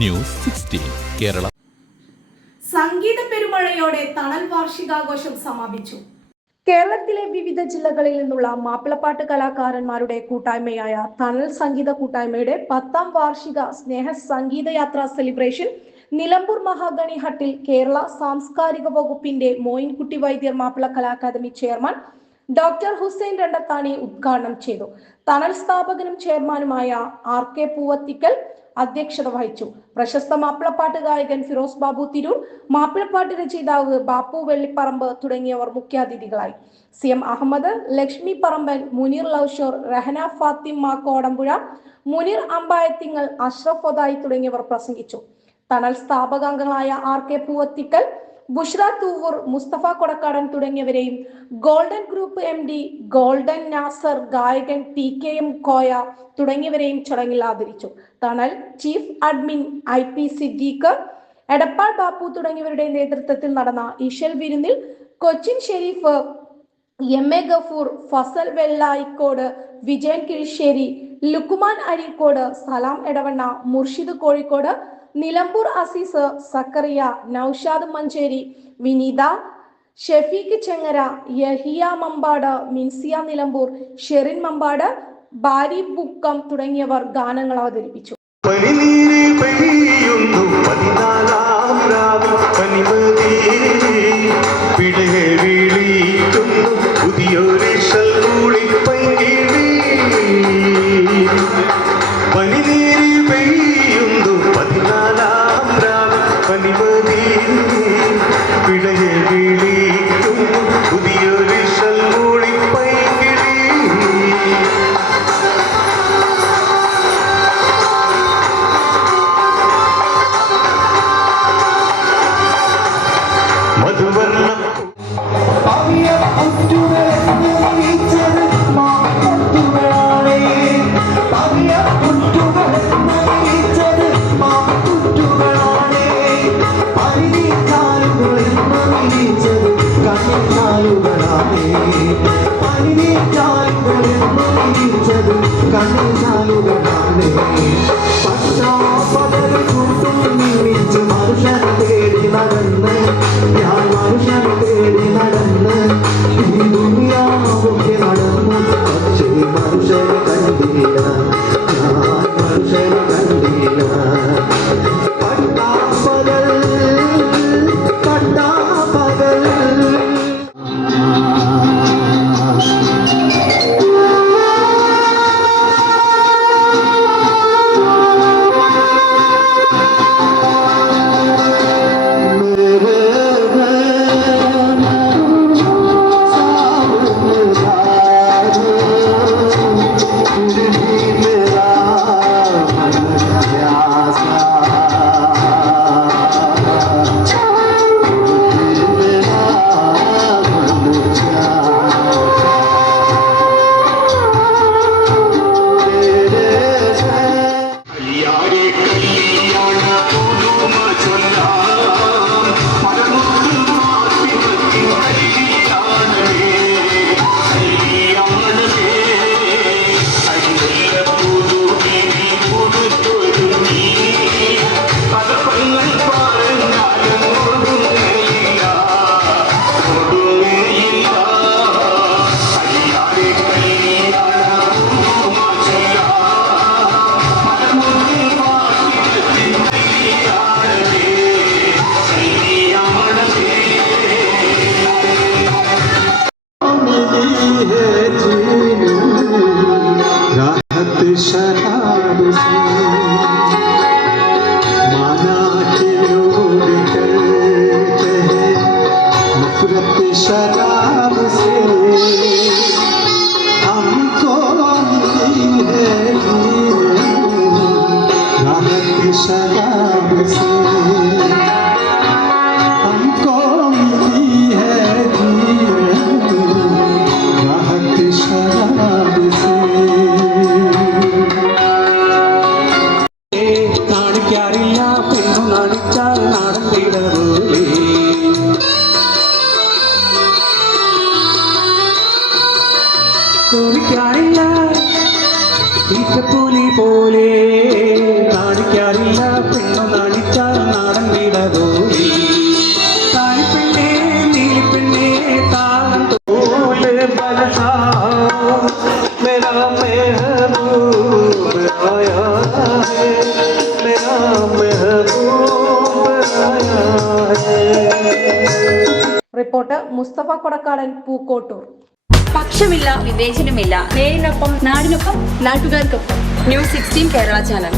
News 16 Kerala. സംഗീത പെരുമഴയോടെ തണൽ വാർഷികാഘോഷം സമാപിച്ചു. കേരളത്തിലെ വിവിധ ജില്ലകളിൽ നിന്നുള്ള മാപ്പിളപ്പാട്ട് കലാകാരന്മാരുടെ കൂട്ടായ്മയായ തണൽ സംഗീത കൂട്ടായ്മയുടെ 10ാം വാർഷിക സ്നേഹ സംഗീതയാത്രാ സെലിബ്രേഷൻ നിലമ്പൂർ മഹാഗണി ഹട്ടിൽ കേരള സാംസ്കാരിക വകുപ്പിന്റെ Moyinkutty Vaidyar Mappila Kala academy chairman doctor Hussain Randathani ഉദ്ഘാടനം ചെയ്തു. തണൽ സ്ഥാപകനും ചെയർമാനുമായ RK പൂവത്തിക്കൽ അധ്യക്ഷത വഹിച്ചു. പ്രശസ്ത മാപ്പിളപ്പാട്ട് ഗായകൻ ഫിറോസ് ബാബു തിരൂർ, മാപ്പിളപ്പാട്ട് രചയിതാവ് ബാപ്പു വെള്ളിപ്പറമ്പ് തുടങ്ങിയവർ മുഖ്യാതിഥികളായി. CM അഹമ്മദ്, ലക്ഷ്മി പറമ്പൻ, മുനീർ ലൗഷോർ, റഹന ഫാത്തിമ കോടമ്പുഴ, മുനീർ അമ്പായത്തിങ്ങൽ, അഷ്റഫ് ഒതായി തുടങ്ങിയവർ പ്രസംഗിച്ചു. തണൽ സ്ഥാപകാംഗങ്ങളായ RK പൂവത്തിക്കൽ, ബുഷ്ര തൂവൂർ, മുസ്തഫ കൊടക്കാടൻ തുടങ്ങിയവരെയും golden group MD Golden Nasar, ഗായകൻ TKM കോയ തുടങ്ങിയവരെയും ചടങ്ങിൽ ആദരിച്ചു. Thanal chief admin IP Siddique, Edappal Bappu തുടങ്ങിയവരുടെ നേതൃത്വത്തിൽ നടന്ന ഇശൽ വിരുന്നിൽ കൊച്ചിൻ ഷെരീഫ്, MA ഗഫൂർ, ഫസൽ വെള്ളായിക്കോട്, വിജയൻ കിഴിശ്ശേരി, ലുക്കുമാൻ അരീക്കോട്, സലാം എടവണ്ണ, മുർഷിദ് കോഴിക്കോട്, നിലമ്പൂർ അസീസ്, സക്കറിയ, നൌഷാദ് മഞ്ചേരി, വിനീത, ഷെഫീഖ് ചെങ്ങര, യഹിയ മമ്പാട്, മിൻസിയ നിലമ്പൂർ, ഷെറിൻ മമ്പാട്, ബാരി ബുക്കം തുടങ്ങിയവർ ഗാനങ്ങൾ അവതരിപ്പിച്ചു. കാണിക്കാറില്ല ഈറ്റപ്പൂലി പോലെ കാണിക്കാറില്ല പെണ്ണു റിപ്പോർട്ടർ മുസ്തഫ കൊടക്കാടൻ, പൂക്കോട്ടൂർ. പക്ഷമില്ല, വിവേചനമില്ല. നേരിനൊപ്പം, നാടിനൊപ്പം, നാട്ടുകാർക്കൊപ്പം. News 16 Kerala channel.